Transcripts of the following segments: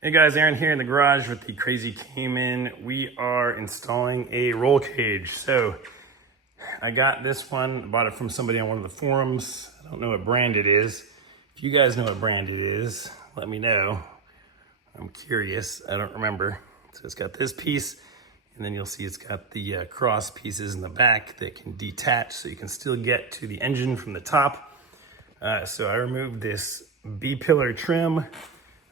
Hey guys, Aaron here in the garage with the Crazy Cayman. We are installing a roll cage. So I got this one, bought it from somebody on one of the forums. I don't know what brand it is. If you guys know what brand it is, let me know. I'm curious, I don't remember. So it's got this piece, and then you'll see it's got the cross pieces in the back that can detach so you can still get to the engine from the top. So I removed this B-pillar trim.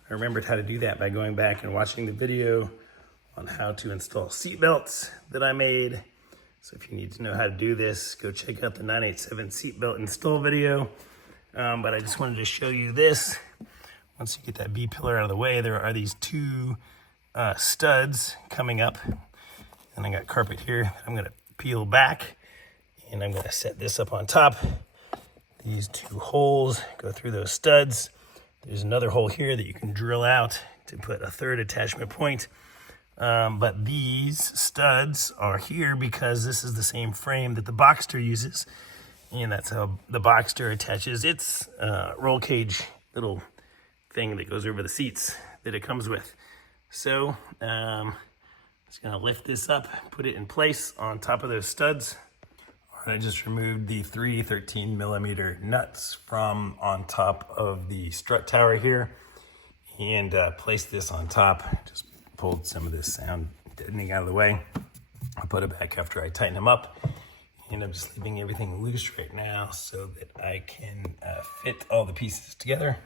I remembered how to do that by going back and watching the video on how to install seat belts that I made. So if you need to know how to do this, go check out the 987 seatbelt install video. But I just wanted to show you this. Once you get that B-pillar out of the way, there are these two studs coming up. And I got carpet here I'm gonna peel back, and I'm gonna set this up on top. These two holes go through those studs. There's another hole here that you can drill out to put a third attachment point. But these studs are here because this is the same frame that the Boxster uses. And that's how the Boxster attaches its roll cage little thing that goes over the seats that it comes with. So I'm just gonna lift this up, put it in place on top of those studs. I just removed the three 13mm nuts from on top of the strut tower here and placed this on top. Just pulled some of this sound deadening out of the way. I'll put it back after I tighten them up. And I'm just leaving everything loose right now so that I can fit all the pieces together.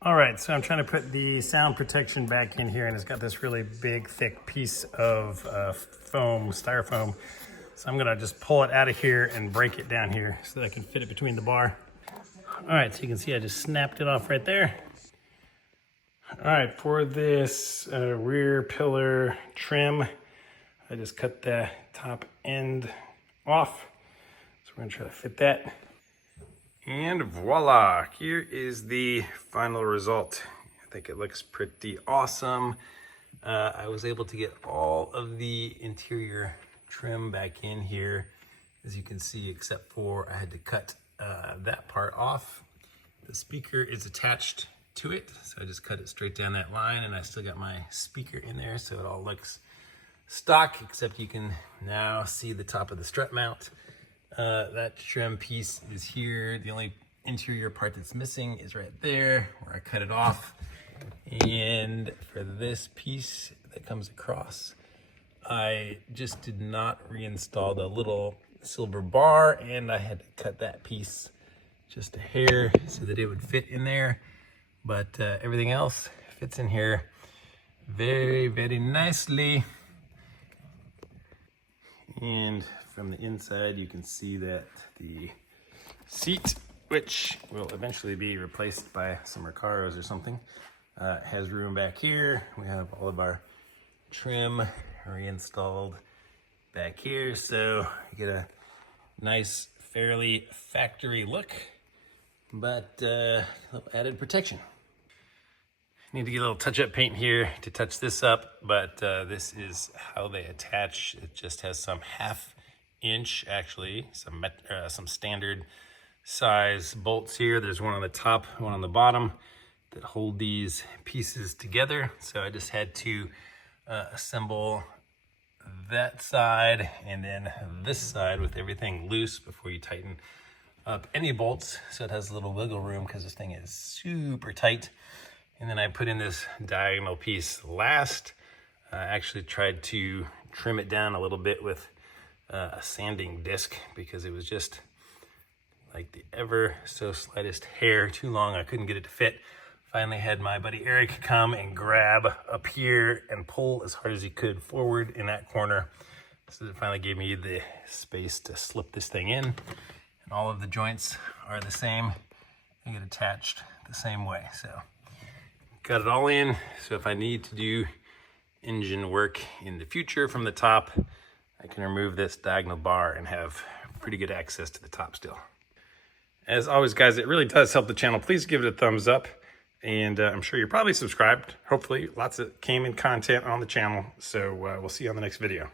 All right, so I'm trying to put the sound protection back in here, and it's got this really big, thick piece of foam, styrofoam. So I'm gonna just pull it out of here and break it down here so that I can fit it between the bar. All right, so you can see I just snapped it off right there. All right, for this rear pillar trim, I just cut the top end off. So we're gonna try to fit that. And voila, here is the final result. I think it looks pretty awesome. I was able to get all of the interior trim back in here, as you can see, except for I had to cut that part off. The speaker is attached to it, so I just cut it straight down that line, and I still got my speaker in there, so it all looks stock, except you can now see the top of the strut mount. That trim piece is here. The only interior part that's missing is right there where I cut it off. And for this piece that comes across, I just did not reinstall the little silver bar, and I had to cut that piece just a hair so that it would fit in there. But everything else fits in here very, very nicely. And from the inside, you can see that the seat, which will eventually be replaced by some Recaros or something, has room back here. We have all of our trim reinstalled back here, so you get a nice, fairly factory look, but added protection. Need to get a little touch-up paint here to touch this up, but this is how they attach. It just has some 1/2 inch, actually, some standard size bolts here. There's one on the top, one on the bottom that hold these pieces together. So I just had to assemble that side and then this side with everything loose before you tighten up any bolts. So it has a little wiggle room because this thing is super tight. And then I put in this diagonal piece last. I actually tried to trim it down a little bit with a sanding disc because it was just like the ever so slightest hair too long. I couldn't get it to fit. Finally had my buddy Eric come and grab up here and pull as hard as he could forward in that corner. So it finally gave me the space to slip this thing in. And all of the joints are the same. They get attached the same way. So got it all in. So if I need to do engine work in the future from the top, I can remove this diagonal bar and have pretty good access to the top still. As always, guys, it really does help the channel. Please give it a thumbs up. And I'm sure you're probably subscribed. Hopefully, lots of Cayman content on the channel. So we'll see you on the next video.